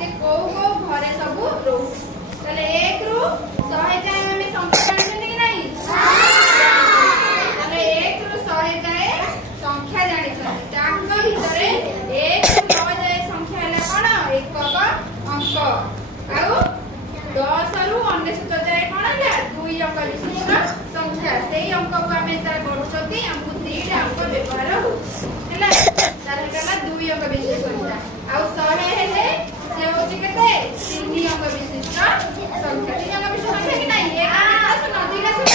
से को घरे सब रोच ताले 1 रु 100 जाए हमें संख्या जानिछन कि नहीं ताले 1 रु 100 जाए संख्या जानिछन ताको भितरे 1 रु 9 जाए संख्या हला कोन एकक अंक आउ 10 रु 99 जाए कोन हला 2 अंक विशिष्ट संख्या सेही अंक को हमें तार गणुचती हमकु 3 अंक व्यवहार हो हला तार हला 2 अंक विशिष्ट संख्या आउ 100 हेले से होची केते 3 अंक विशिष्ट संख्या 3 अंक विशिष्ट संख्या कि नहीं एक आस नदी का सुन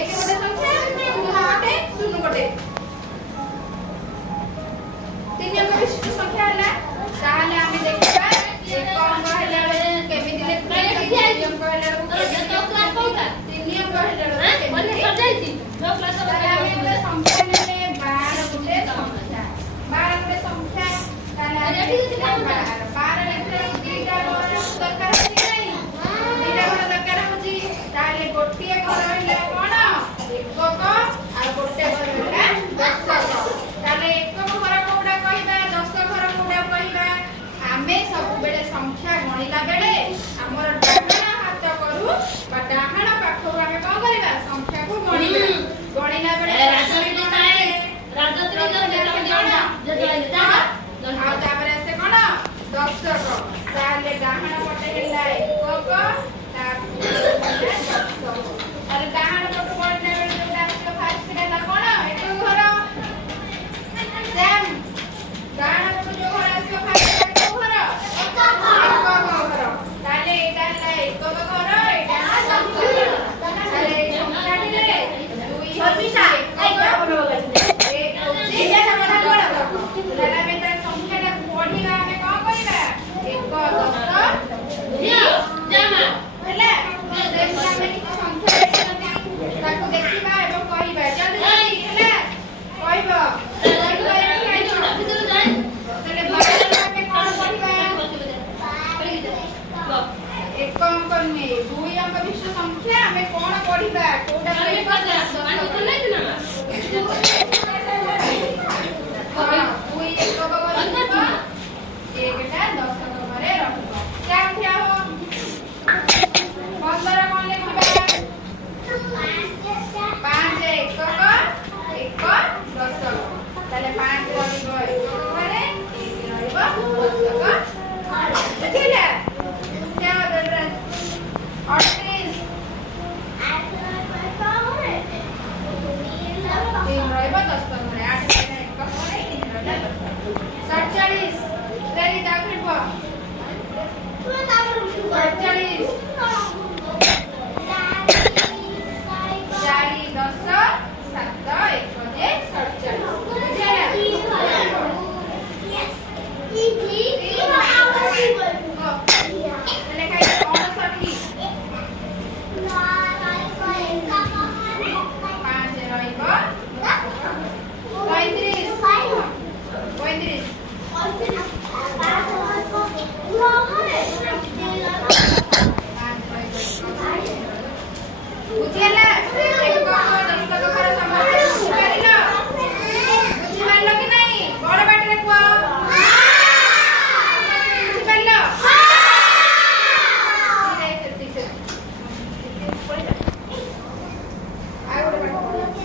एक गोटे संख्या शून्य गोटे 3 अंक विशिष्ट संख्या हला ताहले आमे देखबा एक अंक हला केमिति लेखा 3 अंक हला 3 अंक हला केमिति सजाइछि नो क्लास संख्या नेले 12 गोटे संख्या 12 गोटे संख्या ताहले 12 लेखा दीटा घर दरकार अछि नहीं दीटा घर दरकार अछि ताहले गोटिए घर हला कोन एकक आ गोटे घर हला दशक ताहले एकक घर कोडा कहिबा दशक घर कोडा कहिबा आमे सब बेले संख्या गणिला बेले हमर डाहण हाथ करू बा डाहण पाखो आमे कोन करिबा संख्या को गणिला गणिला बेले राजत्री आ तापर से कोन दशक ताले डाहण पटे हेला एकक अरे डाहण पटे पड़ने बेले जोटा आछो फास्ट हेला कोन एकक घर सेम डाहण पटे जो घर आछो फास्ट एकक घर ताले एटा हेला एकक घर एटा दशक घर ताले संख्या दिले 2 26 संख्या हमें कौन पढ़िबा कोडा पढ़िबा दुई एक बगल एकटा दशक घरे रहबो क्या क्या हो 15 कोन लिखबा 5 एकक एक दशक ताले 5 रहबो एकक घरे 1 रहबो दशक देखिला क्या होता है 38 3 रहबो दशक घरे 8 एकक घरे 3 रहबो दशक 47 तेरी दाखरी को 47